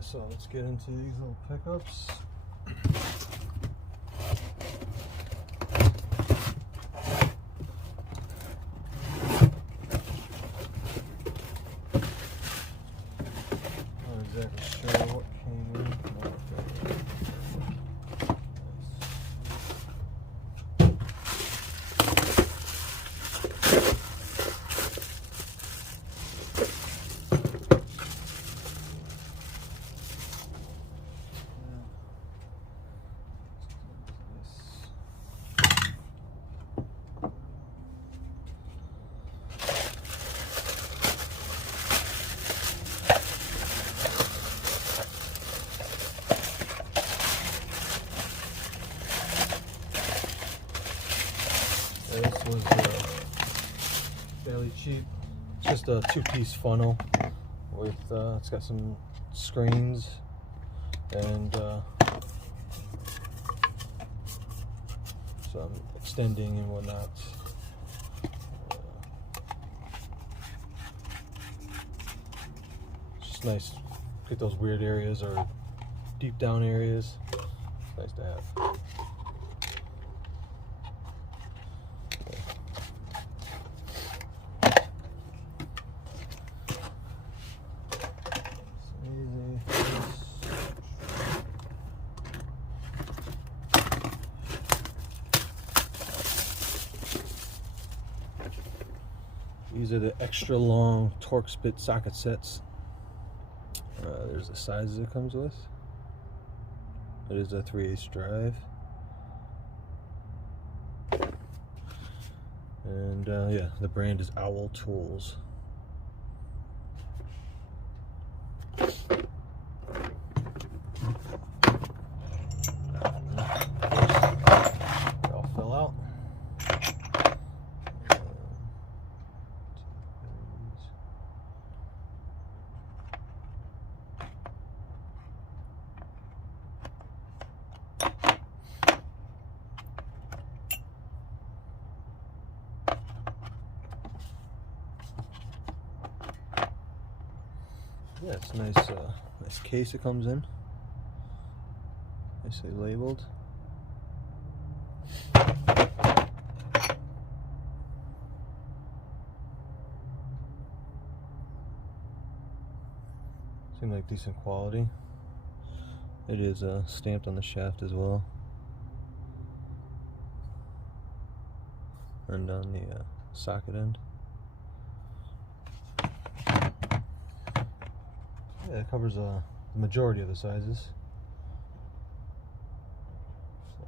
Alright, so let's get into these little pickups. Not exactly sure what came in. This was fairly cheap. It's just a two-piece funnel with it's got some screens and some extending and whatnot. It's just nice. Get those weird areas or deep down areas. It's nice to have. These are the extra long Torx bit socket sets. There's the sizes it comes with. It is a 3/8 drive. And yeah, the brand is Owl Tools. They all fell out. Yeah, it's a nice case it comes in. Nicely labeled. Seems like decent quality. It is stamped on the shaft as well, and on the socket end. Yeah, it covers the majority of the sizes. So.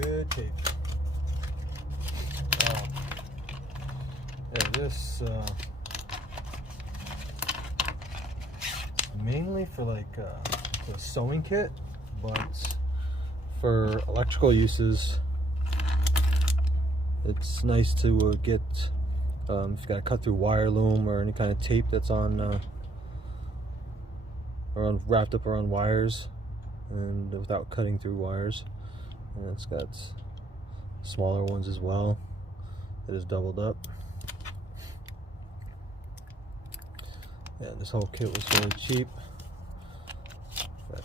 Good tape. Yeah, this mainly for like the sewing kit, but for electrical uses, it's nice to get if you got to cut through wire loom or any kind of tape that's on wrapped up around wires and without cutting through wires. And it's got smaller ones as well. It is doubled up. Yeah, this whole kit was really cheap. Got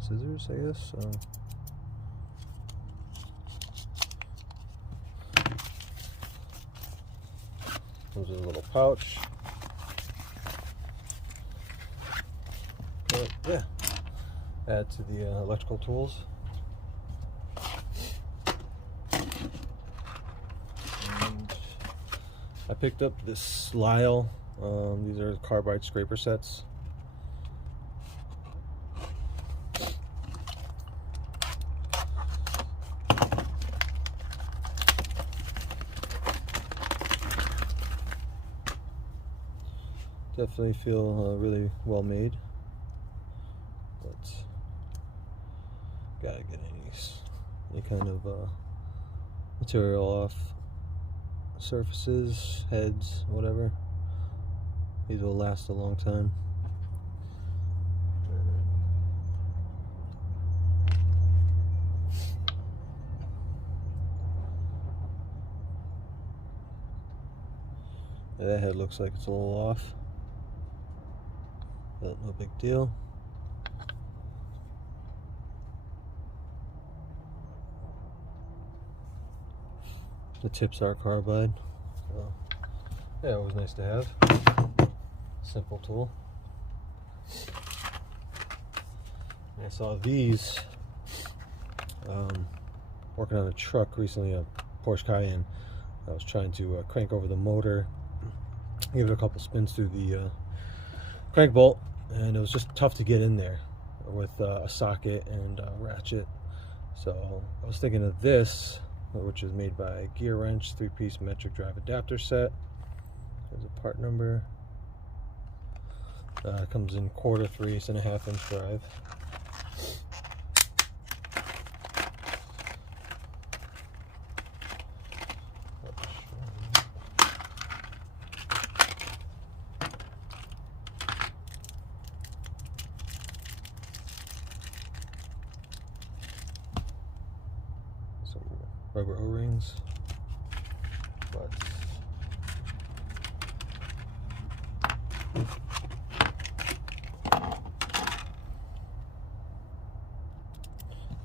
scissors, I guess. Comes with a little pouch. But yeah. Add to the electrical tools. And I picked up this Lisle. These are carbide scraper sets. Definitely feel really well made, but gotta get any kind of material off surfaces, heads, whatever. These will last a long time. Yeah, that head looks like it's a little off, but no big deal. The tips are carbide, so yeah, it was nice to have. Simple tool. And I saw these working on a truck recently, a Porsche Cayenne. I was trying to crank over the motor, give it a couple spins through the crank bolt, and it was just tough to get in there with a socket and a ratchet. So I was thinking of this, which is made by Gearwrench, 3-piece metric drive adapter set. There's a part number. Comes in 1/4, 3/8, and a 1/2 inch drive. Some rubber O-rings. But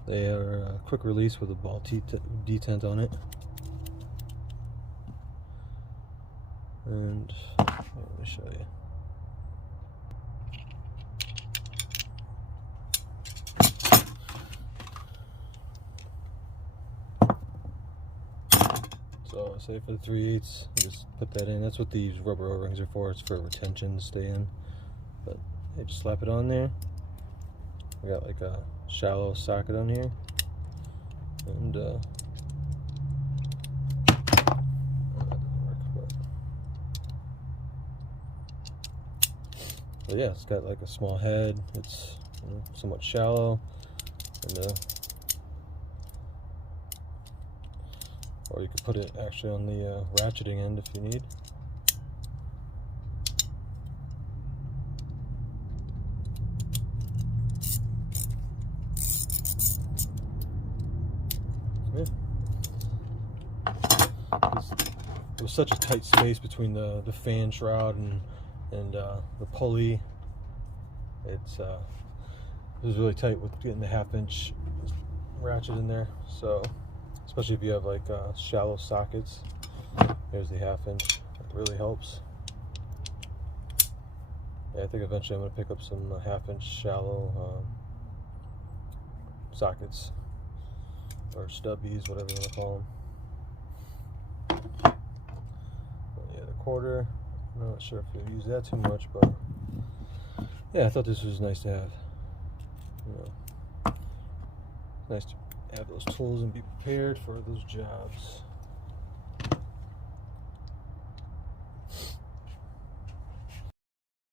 they are quick release with a ball detent on it. And let me show you. So say for the 3/8, just put that in. That's what these rubber O-rings are for. It's for retention to stay in. But you just slap it on there. We got like a shallow socket on here, and that doesn't work, but yeah, it's got like a small head. It's somewhat shallow, and or you could put it actually on the ratcheting end if you need. Yeah. There was such a tight space between the fan shroud and the pulley. It was really tight with getting the 1/2 inch ratchet in there. So especially if you have like shallow sockets, there's the 1/2 inch. It really helps. Yeah, I think eventually I'm going to pick up some 1/2 inch shallow sockets, or stubbies, whatever you want to call them. Yeah, the 1/4. I'm not sure if you'll use that too much, but yeah, I thought this was nice to have. Nice to have those tools and be prepared for those jobs.